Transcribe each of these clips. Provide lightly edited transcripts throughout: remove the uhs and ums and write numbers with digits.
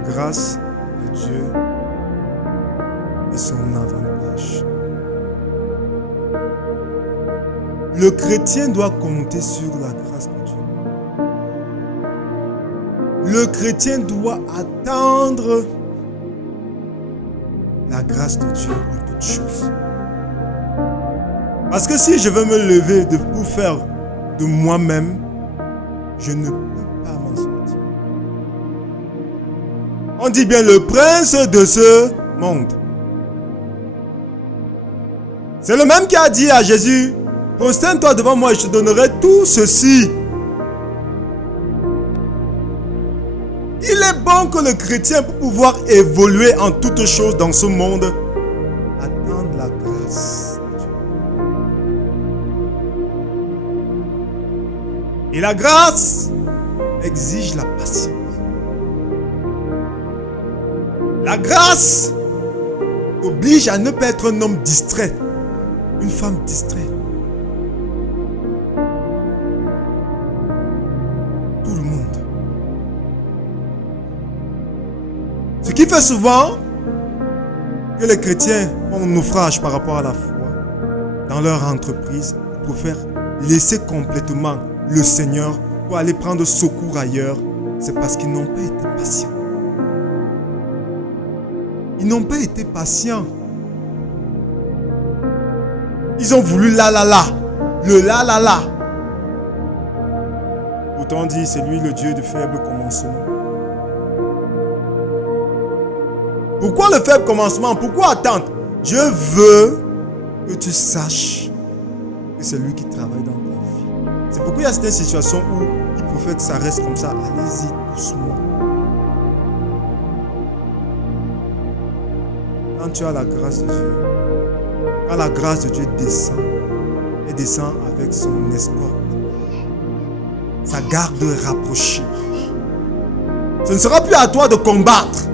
grâce de Dieu est son avantage. Le chrétien doit compter sur la grâce de Dieu. Le chrétien doit attendre la grâce de Dieu en toutes choses. Parce que si je veux me lever pour faire de moi-même, je ne peux pas m'en sortir. On dit bien le prince de ce monde. C'est le même qui a dit à Jésus, prosterne-toi devant moi et je te donnerai tout ceci. Il est bon que le chrétien, pour pouvoir évoluer en toutes choses dans ce monde, attende la grâce de Dieu. Et la grâce exige la patience. La grâce oblige à ne pas être un homme distrait, une femme distraite. Tout le monde. Ce qui fait souvent que les chrétiens ont un naufrage par rapport à la foi dans leur entreprise pour faire laisser complètement le Seigneur pour aller prendre secours ailleurs, c'est parce qu'ils n'ont pas été patients. Ils n'ont pas été patients. Ils ont voulu le la. Pourtant dit, c'est lui le Dieu du faible commencement. Pourquoi le faible commencement? Pourquoi attendre? Dieu veut que tu saches que c'est lui qui travaille dans ta vie. C'est pourquoi il y a certaines situations où il préfère que ça reste comme ça. Allez-y doucement. Quand tu as la grâce de Dieu, quand la grâce de Dieu descend, elle descend avec son escorte, sa garde rapprochée. Ce ne sera plus à toi de combattre.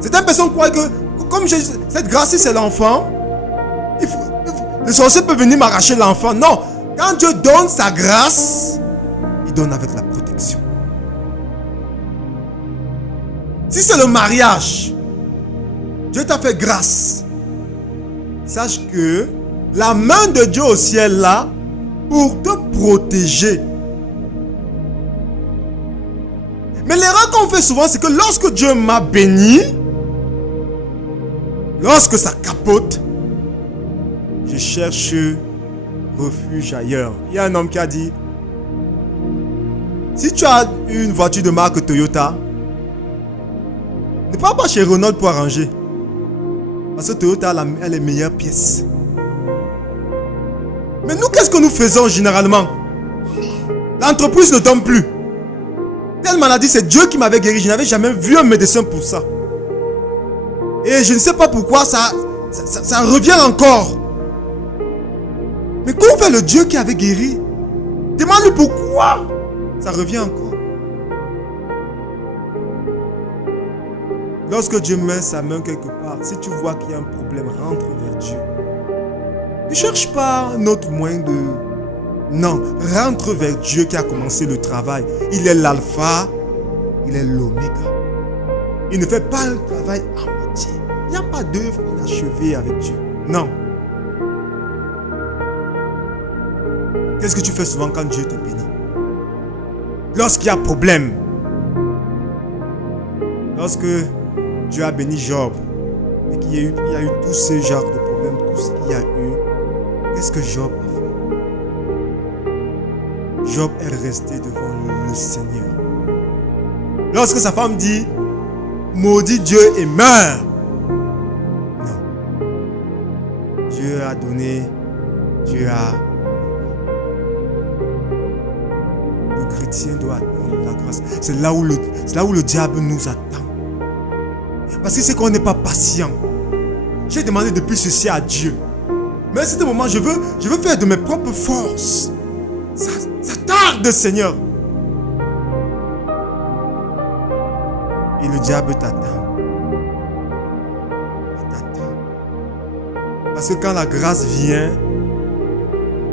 Certaines personnes croient que, comme cette grâce, c'est l'enfant, le sorcier peut venir m'arracher l'enfant. Non, quand Dieu donne sa grâce, il donne avec la protection. Si c'est le mariage, Dieu t'a fait grâce. Sache que la main de Dieu au ciel là, pour te protéger. Mais l'erreur qu'on fait souvent, c'est que lorsque Dieu m'a béni, lorsque ça capote, je cherche refuge ailleurs. Il y a un homme qui a dit, si tu as une voiture de marque Toyota, ne pars pas chez Renault pour arranger. Parce que Toyota a les meilleures pièces. Mais nous, qu'est-ce que nous faisons généralement? L'entreprise ne donne plus. Telle maladie, c'est Dieu qui m'avait guéri. Je n'avais jamais vu un médecin pour ça. Et je ne sais pas pourquoi ça revient encore. Mais comment fait le Dieu qui avait guéri? Demande-lui pourquoi ça revient encore. Lorsque Dieu met sa main quelque part, si tu vois qu'il y a un problème, rentre vers Dieu. Ne cherche pas un autre moyen de... Non, rentre vers Dieu qui a commencé le travail. Il est l'alpha, il est l'oméga. Il ne fait pas un travail à moitié. Il n'y a pas d'œuvre inachevée avec Dieu. Non. Qu'est-ce que tu fais souvent quand Dieu te bénit? Lorsqu'il y a problème. Lorsque Dieu a béni Job et qu'il y a eu tous ces genres de problèmes, tout ce qu'il y a eu, qu'est-ce que Job a fait? Job est resté devant le Seigneur. Lorsque sa femme dit, maudit Dieu et meurt. Non. Dieu a donné, Dieu a... Le chrétien doit attendre la grâce. C'est là où le diable nous attend. Parce que c'est qu'on n'est pas patient. J'ai demandé depuis ceci à Dieu. Mais à ce moment, je veux faire de mes propres forces. Ça tarde, Seigneur. Et le diable t'attend. Il t'attend. Parce que quand la grâce vient,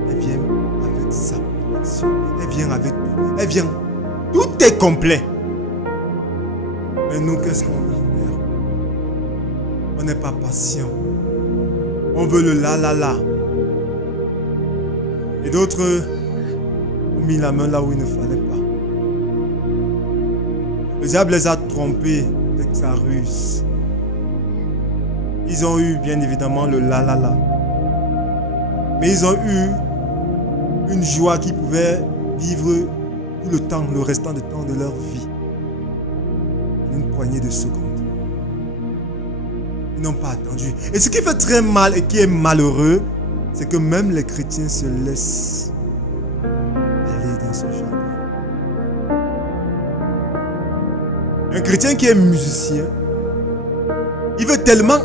elle vient avec sa protection. Elle vient avec tout. Elle vient. Tout est complet. Mais nous, qu'est-ce qu'on veut faire? On n'est pas patient. On veut le la. Et d'autres ont mis la main là où il ne fallait pas. Le diable les a trompés avec sa ruse. Ils ont eu bien évidemment le la. Mais ils ont eu une joie qui pouvait vivre tout le temps, le restant du temps de leur vie. Une poignée de secondes. Ils n'ont pas attendu. Et ce qui fait très mal et qui est malheureux, c'est que même les chrétiens se laissent aller dans ce genre. Un chrétien qui est musicien, il veut tellement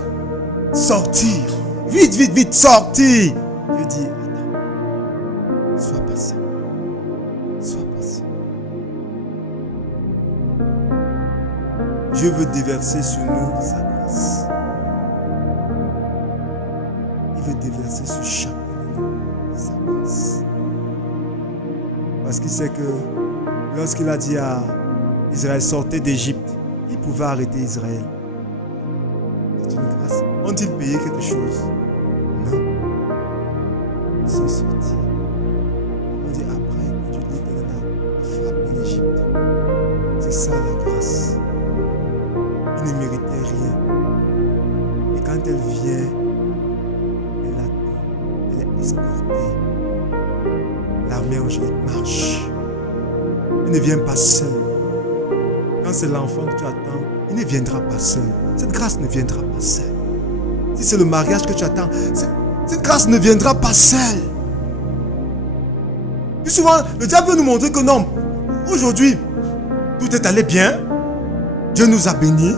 sortir. Vite, sortir. Dieu dit, attends, sois patient. Dieu veut déverser sur nous sa grâce. Il veut déverser sur chacun de nous sa grâce. Parce qu'il sait que lorsqu'il a dit à Israël, sortez d'Égypte, il pouvait arrêter Israël. C'est une grâce. Ont-ils payé quelque chose? Non. Ils sont sortis. On dit après, Dieu a frappé l'Égypte. C'est ça la grâce. Ils ne méritaient rien. Et quand elle vient, elle est escortée. L'armée angélique marche. Elle ne vient pas seule. Quand c'est l'enfant que tu attends, il ne viendra pas seul. Cette grâce ne viendra pas seule. Si c'est le mariage que tu attends, cette grâce ne viendra pas seule. Plus souvent, le diable veut nous montrer que non, aujourd'hui, tout est allé bien. Dieu nous a bénis.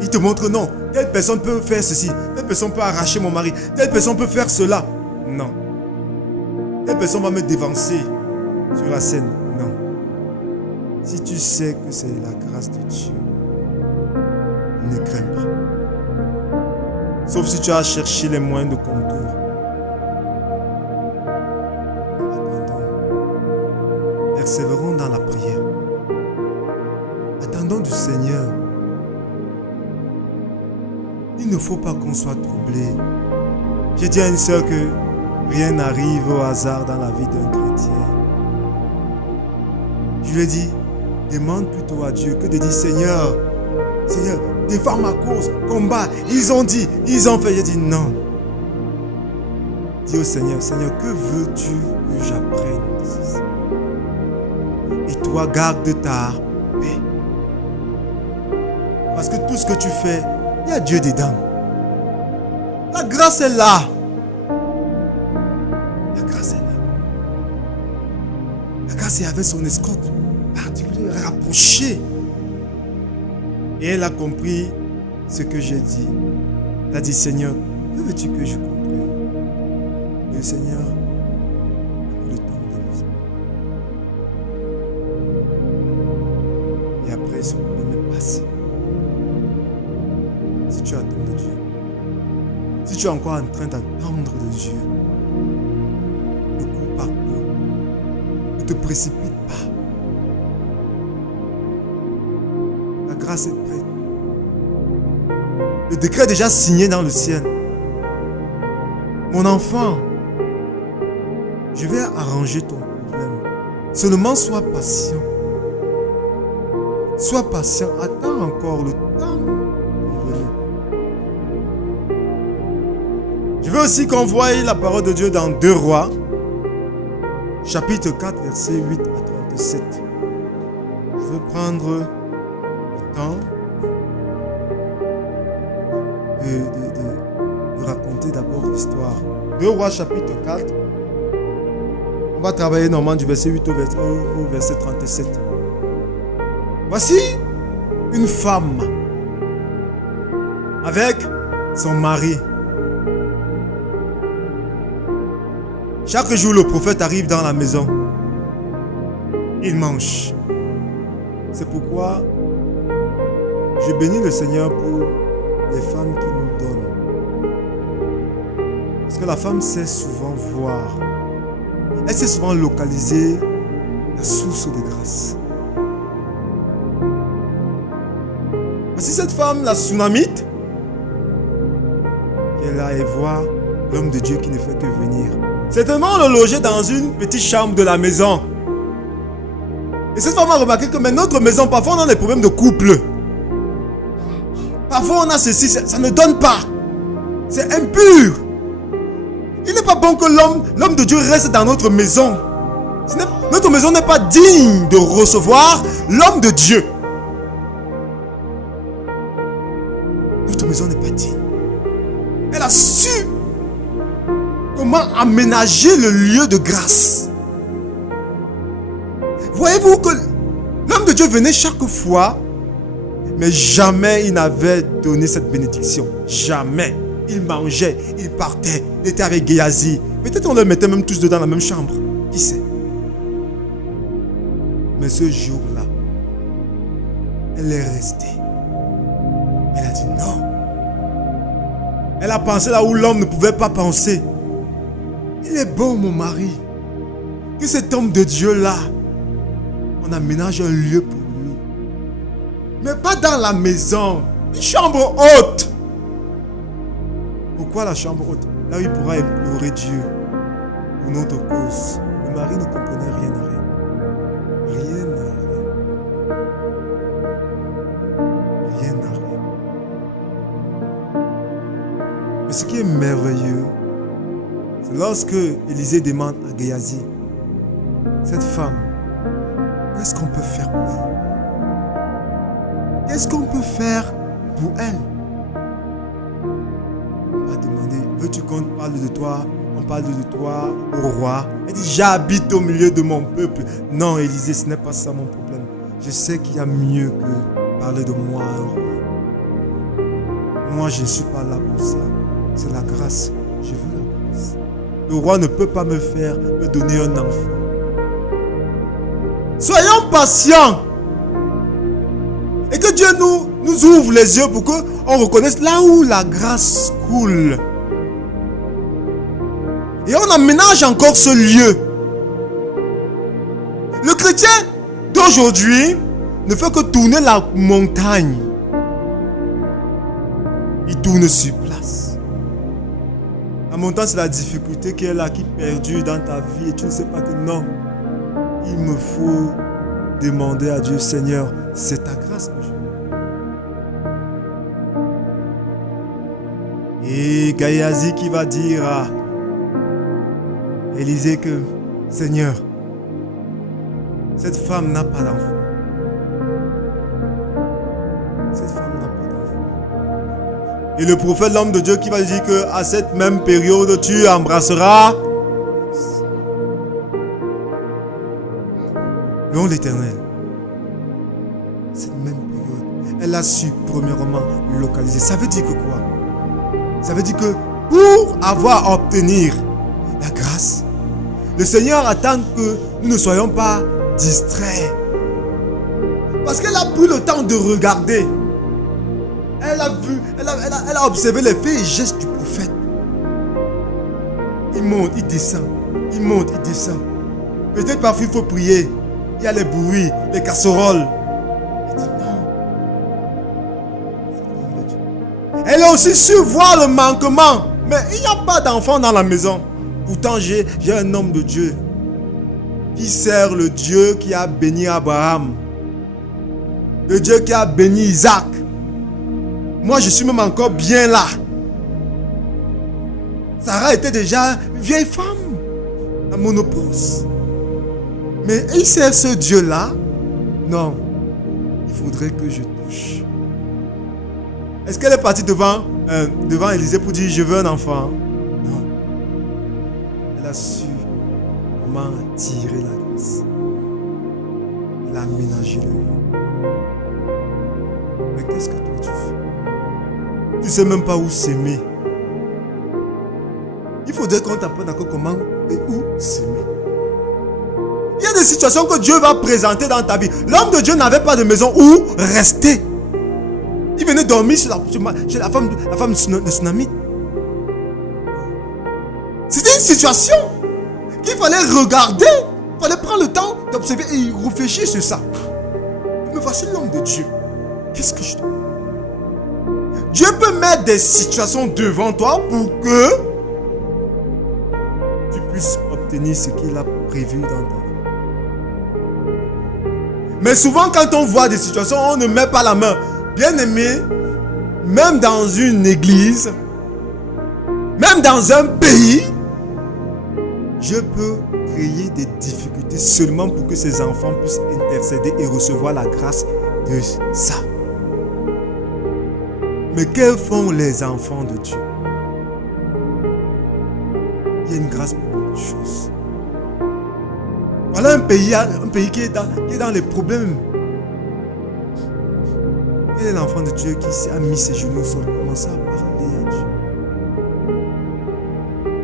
Il te montre non, telle personne peut faire ceci, telle personne peut arracher mon mari, telle personne peut faire cela. Non. Telle personne va me dévancer sur la scène. Non. Si tu sais que c'est la grâce de Dieu, ne crains pas. Sauf si tu as cherché les moyens de contour. Attendons. Persévérons dans la prière. Attendons du Seigneur. Il ne faut pas qu'on soit troublé. J'ai dit à une sœur que rien n'arrive au hasard dans la vie d'un chrétien. Je lui ai dit, demande plutôt à Dieu que de dire Seigneur, défends ma cause, combat. Ils ont dit, ils ont fait. J'ai dit non. Dis au Seigneur, Seigneur, que veux-tu que j'apprenne d'ici? Et toi, garde ta paix. Parce que tout ce que tu fais, il y a Dieu dedans. La grâce est là. La grâce est là. La grâce est avec son escorte particulière, rapprochée. Et elle a compris ce que j'ai dit. Elle a dit, Seigneur, que veux-tu que je comprenne? Et le Seigneur a pris le temps de lui. Et après, ce problème est passé. Si tu attends de Dieu, si tu es encore en train d'attendre de Dieu, ne cours pas peur, ne te précipite pas. La grâce est prête. Le décret est déjà signé dans le ciel. Mon enfant, je vais arranger ton problème. Seulement sois patient. Sois patient, attends encore le temps. Je veux aussi qu'on voie la parole de Dieu dans 2 Rois, chapitre 4, versets 8 à 37. Je veux prendre le temps de raconter d'abord l'histoire. 2 Rois, chapitre 4. On va travailler normalement du verset 8 au verset 37. Voici une femme avec son mari. Chaque jour, le prophète arrive dans la maison. Il mange. C'est pourquoi je bénis le Seigneur pour les femmes qu'il nous donne. Parce que la femme sait souvent voir. Elle sait souvent localiser la source de grâce. Voici cette femme, la Sunamite, qui est là et voit l'homme de Dieu qui ne fait que venir. Certainement, on le logeait dans une petite chambre de la maison. Et cette femme a remarqué que même notre maison, parfois on a des problèmes de couple. Parfois on a ceci, ça ne donne pas. C'est impur. Il n'est pas bon que l'homme de Dieu reste dans notre maison. Notre maison n'est pas digne de recevoir l'homme de Dieu. Notre maison n'est pas digne. Elle a su comment aménager le lieu de grâce. Voyez-vous que l'homme de Dieu venait chaque fois, mais jamais il n'avait donné cette bénédiction. Jamais. Il mangeait, il partait, il était avec Géasi. Peut-être on le mettait même tous deux dans la même chambre. Qui sait? Mais ce jour-là, elle est restée. Elle a dit non. Elle a pensé là où l'homme ne pouvait pas penser. Il est bon, mon mari. Que cet homme de Dieu-là, on aménage un lieu pour lui. Mais pas dans la maison. Une chambre haute. Pourquoi la chambre haute? Là où il pourra implorer Dieu pour notre cause. Le mari ne comprenait rien à rien. Rien à rien. Rien à rien. Mais ce qui est merveilleux, c'est lorsque Élisée demande à Géasi, cette femme, qu'est-ce qu'on peut faire pour vous? Qu'est-ce qu'on peut faire pour elle? On va demander, veux-tu qu'on parle de toi? On parle de toi au roi. Elle dit, j'habite au milieu de mon peuple. Non, Élisée, ce n'est pas ça mon problème. Je sais qu'il y a mieux que parler de moi. Moi, je ne suis pas là pour ça. C'est la grâce. Je veux la grâce. Le roi ne peut pas me donner un enfant. Soyons patients. Et que Dieu nous ouvre les yeux pour qu'on reconnaisse là où la grâce coule. Et on aménage encore ce lieu. Le chrétien d'aujourd'hui ne fait que tourner la montagne. Il tourne sur place. La montagne, c'est la difficulté qui est là, qui perdure dans ta vie. Et tu ne sais pas que non. Il me faut demander à Dieu, Seigneur, c'est ta grâce que je veux. Et Géasi qui va dire à Élisée que, Seigneur, cette femme n'a pas d'enfant. Cette femme n'a pas d'enfant. Et le prophète, l'homme de Dieu, qui va dire qu'à cette même période, tu embrasseras le nom de l'Éternel. Cette même période, elle a su premièrement localiser. Ça veut dire que quoi? Ça veut dire que pour avoir à obtenir la grâce, le Seigneur attend que nous ne soyons pas distraits. Parce qu'elle a pris le temps de regarder. Elle a vu, elle a observé les faits et gestes du prophète. Il monte, il descend. Il monte, il descend. Peut-être parfois il faut prier. Il y a les bruits, les casseroles. Elle dit non. Elle a aussi su voir le manquement. Mais il n'y a pas d'enfant dans la maison. Pourtant, j'ai un homme de Dieu qui sert le Dieu qui a béni Abraham. Le Dieu qui a béni Isaac. Moi, je suis même encore bien là. Sarah était déjà une vieille femme, la ménopause. Mais il sert ce Dieu-là. Non, il faudrait que je touche. Est-ce qu'elle est partie devant Élisée pour dire je veux un enfant? Non. Elle a su comment attirer la grâce. Elle a aménagé le lieu. Mais qu'est-ce que toi tu fais? Tu ne sais même pas où s'aimer. Il faudrait qu'on t'apprenne encore comment et où s'aimer. Il y a des situations que Dieu va présenter dans ta vie. L'homme de Dieu n'avait pas de maison où rester. Il venait dormir chez la femme de Sunamite. C'était une situation qu'il fallait regarder. Il fallait prendre le temps d'observer et réfléchir sur ça. Mais voici l'homme de Dieu. Qu'est-ce que je dois faire? Dieu peut mettre des situations devant toi pour que tu puisses obtenir ce qu'il a prévu dans ta vie. Mais souvent, quand on voit des situations, on ne met pas la main. Bien aimé, même dans une église, même dans un pays, Dieu peut créer des difficultés seulement pour que ses enfants puissent intercéder et recevoir la grâce de ça. Mais que font les enfants de Dieu? Il y a une grâce pour beaucoup de choses. Voilà un pays qui est dans les problèmes. Quel est l'enfant de Dieu qui a mis ses genoux au sol, commence à parler à Dieu?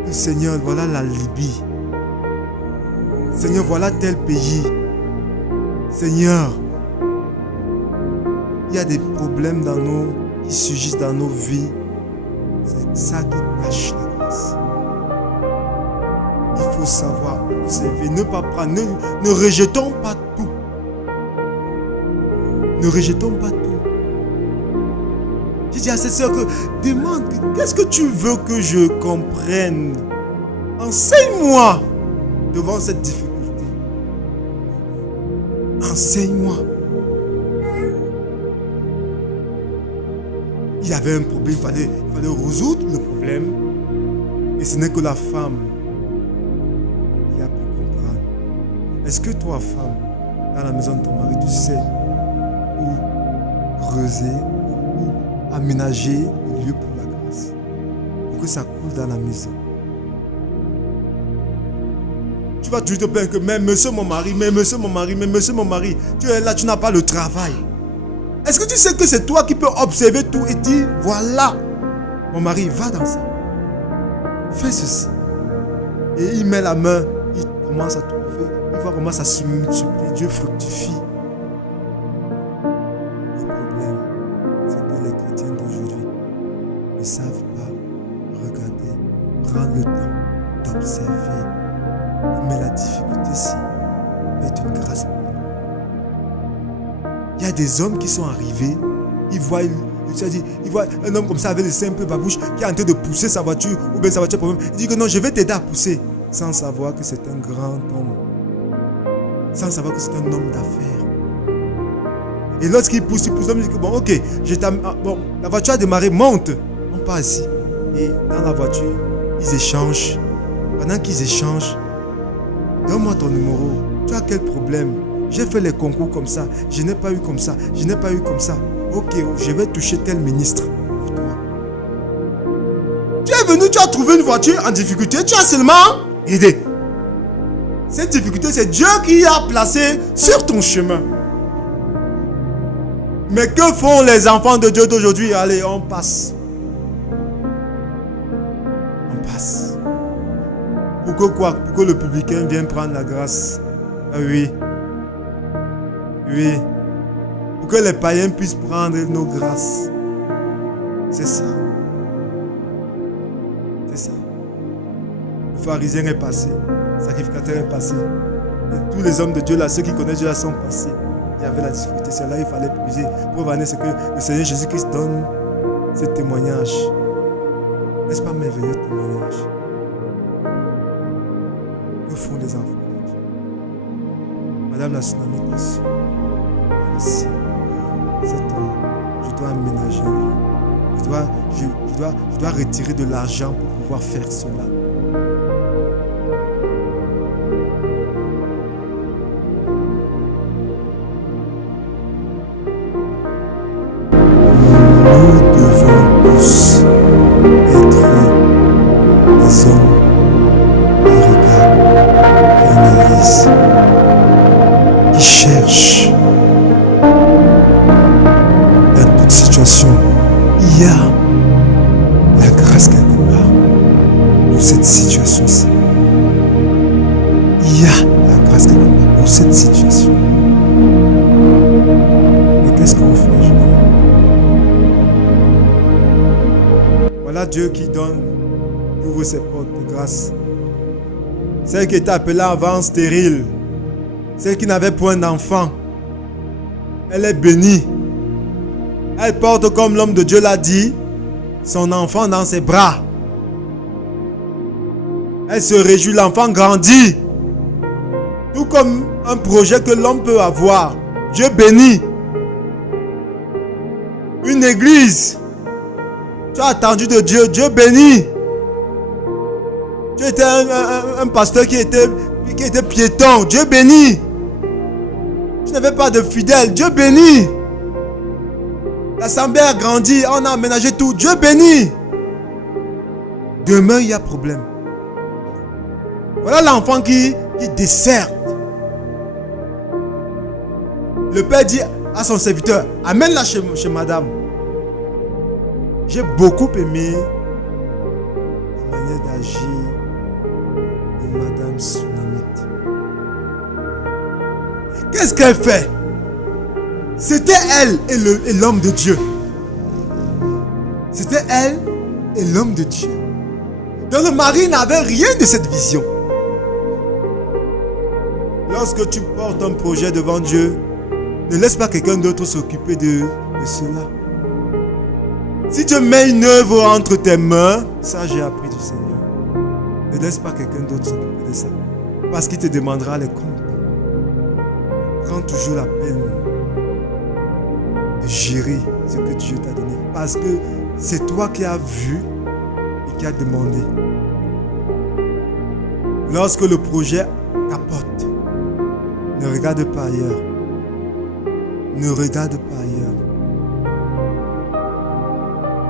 Le Seigneur, voilà la Libye. Seigneur, voilà tel pays. Seigneur, il y a des problèmes qui surgissent dans nos vies. C'est ça qui cache la grâce. Il faut savoir observer, ne pas prendre, ne rejetons pas tout. Ne rejetons pas tout. J'ai dit à cette soeur que demande, qu'est-ce que tu veux que je comprenne? Enseigne-moi devant cette difficulté. Enseigne-moi. Il y avait un problème, il fallait résoudre le problème. Et ce n'est que la femme qui a pu comprendre. Est-ce que toi, femme, dans la maison de ton mari, tu sais où creuser, où aménager le lieu pour la grâce, pour que ça coule dans la maison? Tu vas toujours te plaindre que mais monsieur mon mari, tu es là, tu n'as pas le travail. Est-ce que tu sais que c'est toi qui peux observer tout et dire voilà, mon mari, va dans ça, fais ceci. Et il met la main, il commence à trouver, il voit comment ça se multiplie, Dieu fructifie. Le problème, c'est que les chrétiens d'aujourd'hui ne savent pas regarder, prendre le temps d'observer. Mais la difficulté, c'est est une grâce pour nous. Il y a des hommes qui sont arrivés, ils voient un homme comme ça avec les simples babouches qui est en train de pousser sa voiture, ou bien sa voiture problème. Il dit que non, je vais t'aider à pousser, sans savoir que c'est un grand homme, sans savoir que c'est un homme d'affaires. Et lorsqu'il pousse, l'homme dit que bon, ok, la voiture a démarré, monte, on part ici. Et dans la voiture, ils échangent. Pendant qu'ils échangent, donne-moi ton numéro. Tu as quel problème? J'ai fait les concours comme ça. Je n'ai pas eu comme ça. Je n'ai pas eu comme ça. Ok, je vais toucher tel ministre pour toi. Tu es venu, tu as trouvé une voiture en difficulté. Tu as seulement aidé. Cette difficulté, c'est Dieu qui a placé sur ton chemin. Mais que font les enfants de Dieu d'aujourd'hui? Allez, on passe. On passe. Pour que le publicain vienne prendre la grâce. Ah oui. Oui. Pour que les païens puissent prendre nos grâces. C'est ça. C'est ça. Le pharisien est passé. Le sacrificateur est passé. Et tous les hommes de Dieu là, ceux qui connaissent Dieu là sont passés. Il y avait la difficulté. C'est là qu'il fallait puiser. Pour venir, c'est que le Seigneur Jésus-Christ donne ce témoignage. N'est-ce pas merveilleux témoignage? Que font les enfants de Dieu? Madame la tsunami, voici cet homme. Je dois aménager un lieu. Je dois retirer de l'argent pour pouvoir faire cela. Nous devons tous être des hommes qui regardent, qui analysent, qui cherchent. Dans toute situation, il y a la grâce quelque part pour cette situation-ci. Il y a la grâce quelque part pour cette situation. Mais qu'est-ce qu'on fait, Voilà Dieu qui ouvre ses portes de grâce. Celle qui était appelée avant stérile, celle qui n'avait point d'enfant, elle est bénie. Elle porte, comme l'homme de Dieu l'a dit, son enfant dans ses bras. Elle se réjouit, l'enfant grandit. Tout comme un projet que l'homme peut avoir. Dieu bénit. Une église. Tu as attendu de Dieu, Dieu bénit. Tu étais un pasteur qui était piéton, Dieu bénit. Tu n'avais pas de fidèles, Dieu bénit. L'assemblée a grandi, on a aménagé tout, Dieu bénit. Demain, il y a problème. Voilà l'enfant qui desserte. Le père dit à son serviteur, amène-la chez madame. J'ai beaucoup aimé la manière d'agir de madame Tsunamite. Qu'est-ce qu'elle fait? C'était elle et l'homme de Dieu. C'était elle et l'homme de Dieu. Donc le mari n'avait rien de cette vision. Lorsque tu portes un projet devant Dieu, ne laisse pas quelqu'un d'autre s'occuper de cela. Si Dieu met une œuvre entre tes mains, ça j'ai appris du Seigneur. Ne laisse pas quelqu'un d'autre s'occuper de ça. Parce qu'il te demandera les comptes. Prends toujours la peine de gérer ce que Dieu t'a donné. Parce que c'est toi qui as vu et qui as demandé. Lorsque le projet capote, ne regarde pas ailleurs. Ne regarde pas ailleurs.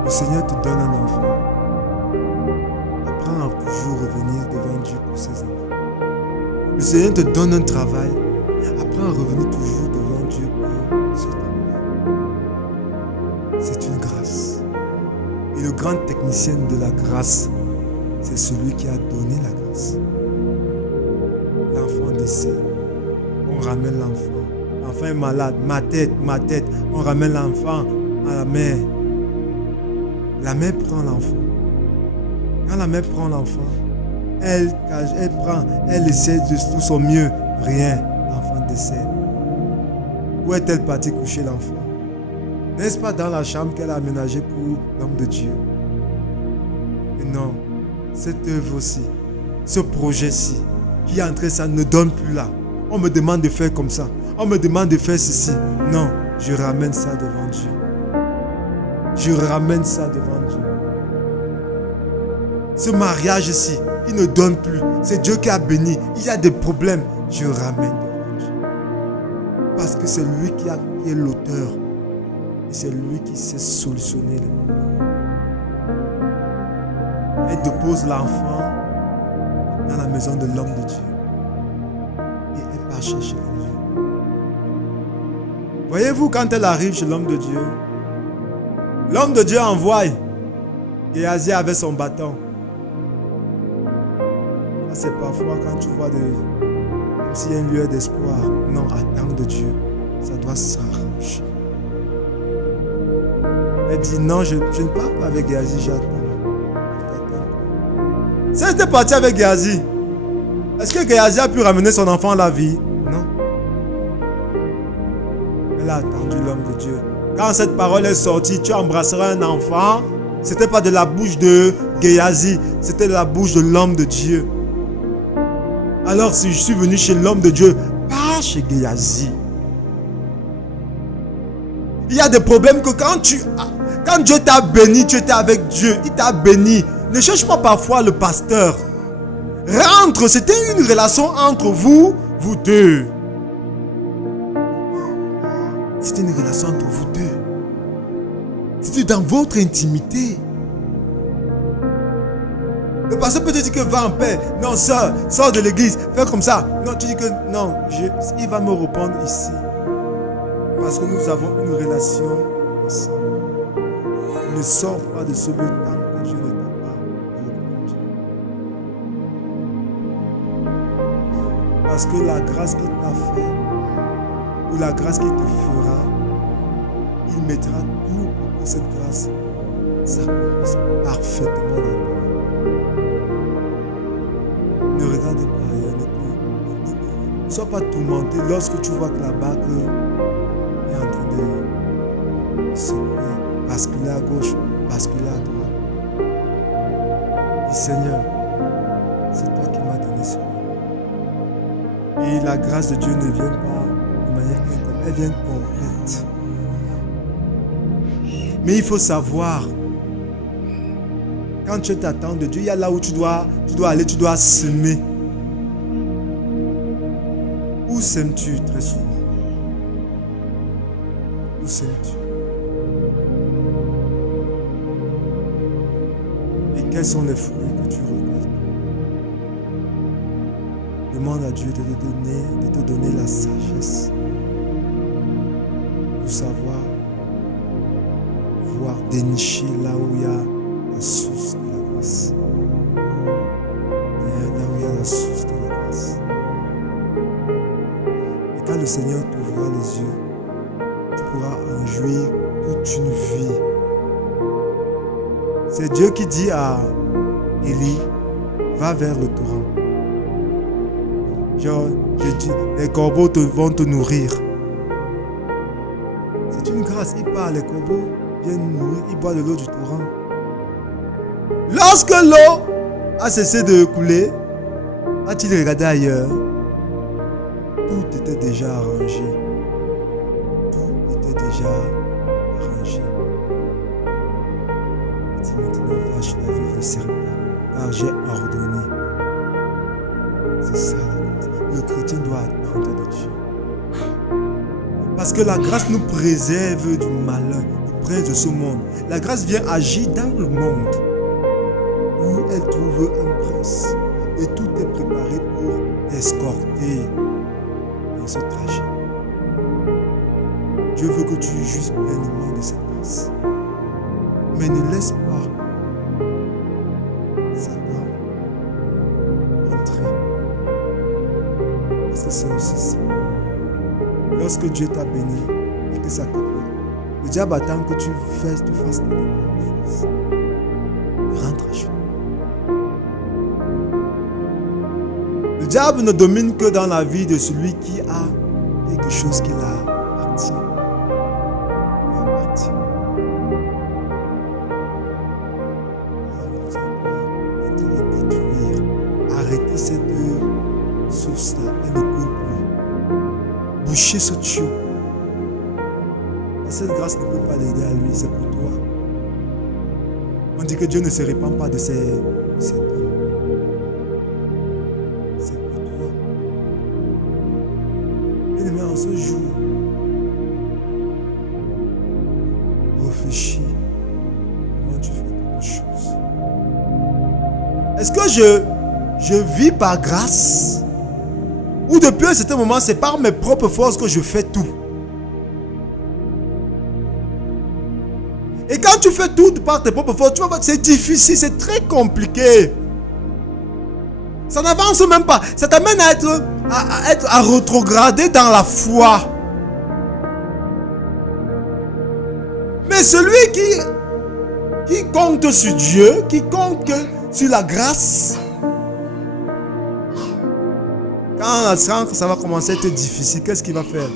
Le Seigneur te donne un enfant. Apprends à toujours revenir devant Dieu pour ses enfants. Le Seigneur te donne un travail. Apprends à revenir toujours devant Dieu pour ce travail. C'est une grâce. Et le grand technicien de la grâce, c'est celui qui a donné la grâce. L'enfant décède. On ramène l'enfant. L'enfant est malade. Ma tête. On ramène l'enfant à la mère. La mère prend l'enfant. Quand la mère prend l'enfant, elle essaie de tout son mieux. Rien. L'enfant décède. Où est-elle partie coucher l'enfant? N'est-ce pas dans la chambre qu'elle a aménagée pour l'homme de Dieu? Et non, cette œuvre aussi, ce projet-ci, qui est entré, ça ne donne plus là. On me demande de faire comme ça. On me demande de faire ceci. Non, je ramène ça devant Dieu. Je ramène ça devant Dieu. Ce mariage-ci, il ne donne plus. C'est Dieu qui a béni. Il y a des problèmes. Je ramène devant Dieu. Parce que c'est lui qui est l'auteur. Et c'est lui qui sait solutionner les problèmes. Elle dépose l'enfant dans la maison de l'homme de Dieu. Et elle part chercher l'homme de Dieu. Voyez-vous, quand elle arrive chez l'homme de Dieu, l'homme de Dieu envoie Géasi avec son bâton. Ça c'est parfois quand tu vois comme s'il y a une lueur d'espoir. Non, attends de Dieu. Ça doit s'arranger. Elle dit non, je ne pars pas avec Géasi, j'attends. Si elle était partie avec Géasi, est-ce que Géasi a pu ramener son enfant à la vie? Non. Elle a attendu l'homme de Dieu. Quand cette parole est sortie, tu embrasseras un enfant. Ce n'était pas de la bouche de Géasi, c'était de la bouche de l'homme de Dieu. Alors si je suis venu chez l'homme de Dieu, pas chez Géasi. Il y a des problèmes que quand Dieu t'a béni, tu étais avec Dieu, il t'a béni. Ne cherche pas parfois le pasteur. Rentre, c'était une relation entre vous deux. C'était une relation entre vous deux. C'était dans votre intimité. Le pasteur peut te dire que va en paix. Non, sors de l'église, fais comme ça. Non, tu dis que non, il va me répondre ici. Parce que nous avons une relation ensemble. Ne sors pas de ce lieu tant que Dieu ne t'a pas répondu. Parce que la grâce qu'il t'a fait, ou la grâce qu'il te fera, il mettra tout pour que cette grâce s'accomplisse parfaitement dans ta vie. Ne regarde pas ailleurs, ne sois pas tourmenté lorsque tu vois que la barque est en train secouer, basculer à gauche, basculer à droite. Dis Seigneur, c'est toi qui m'as donné ce nom. Et la grâce de Dieu ne vient pas de manière incomplète, elle vient complète. Mais il faut savoir, quand tu t'attends de Dieu, il y a là où tu dois aller, tu dois semer. Où sèmes-tu très souvent? Où sèmes-tu? Et quels sont les fruits que tu récoltes? Demande à Dieu de te donner la sagesse pour savoir dénicher là où il y a la source de la grâce. Là où il y a la source de la grâce. Et quand le Seigneur t'ouvrira les yeux, tu pourras en jouir toute une vie. C'est Dieu qui dit à Élie, va vers le torrent. Genre, je dis, les corbeaux vont te nourrir. C'est une grâce. Il part, les corbeaux viennent nourrir, ils boivent de l'eau du torrent. Lorsque l'eau a cessé de couler, a-t-il regardé ailleurs? Tout était déjà arrangé. Tout était déjà arrangé. Il dit maintenant, va, je la vivre le serpent, car j'ai ordonné. C'est ça la grâce. Le chrétien doit attendre de Dieu. Parce que la grâce nous préserve du malin, du prince de ce monde. La grâce vient agir dans le monde où elle trouve un prince. Et tout est préparé pour t'escorter dans ce trajet. Dieu veut que tu jouisses pleinement de cette grâce. Mais ne laisse pas Satan entrer. Parce que c'est aussi ça. Lorsque Dieu t'a béni et que ça capote, le diable attend que tu fasses de force. Rentre à genoux. Le diable ne domine que dans la vie de celui qui a quelque chose qui l'appartient. Détruire, arrêter cette source-là, elle ne coule plus. Boucher ce tuyau. Et cette grâce ne peut pas l'aider à lui, c'est pour toi. On dit que Dieu ne se répand pas de ses dons. C'est pour toi. Bien-aimé, en ce jour, réfléchis comment tu fais quelque chose. Est-ce que je vis par grâce? Ou depuis un certain moment, c'est par mes propres forces que je fais tout? Et quand tu fais tout par tes propres forces, tu vas voir que c'est difficile, c'est très compliqué. Ça n'avance même pas. Ça t'amène à rétrograder dans la foi. Mais celui qui compte sur Dieu, qui compte sur la grâce, quand ça va commencer à être difficile, qu'est-ce qu'il va faire?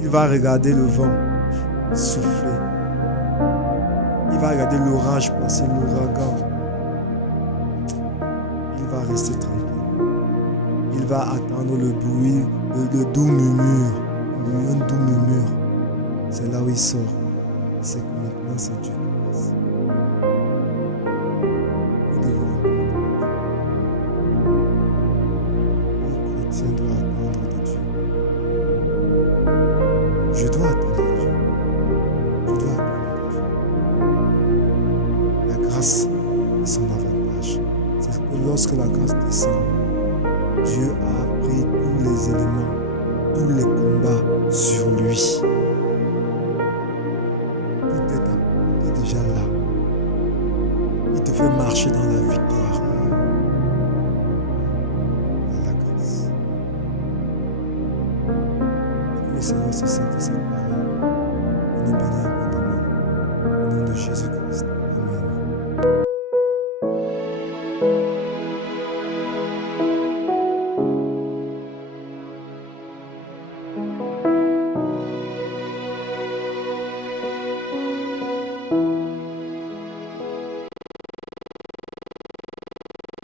Il va regarder le vent souffler. Il va regarder l'orage passer, l'ouragan. Il va rester tranquille. Il va attendre le bruit, le doux murmure. Un doux murmure. C'est là où il sort. C'est que maintenant c'est Dieu qui passe. Nous devons attendre. Le chrétien doit attendre de Dieu. Je dois attendre de Dieu. Je dois attendre de Dieu. La grâce est son avantage. C'est que lorsque la grâce descend, Dieu a pris tous les éléments, tous les combats sur lui. Tout est déjà là. Il te fait marcher dans la victoire. Dans la grâce. Et que le Seigneur se serve de cette parole et nous bénisse abondamment. Au nom de Jésus-Christ.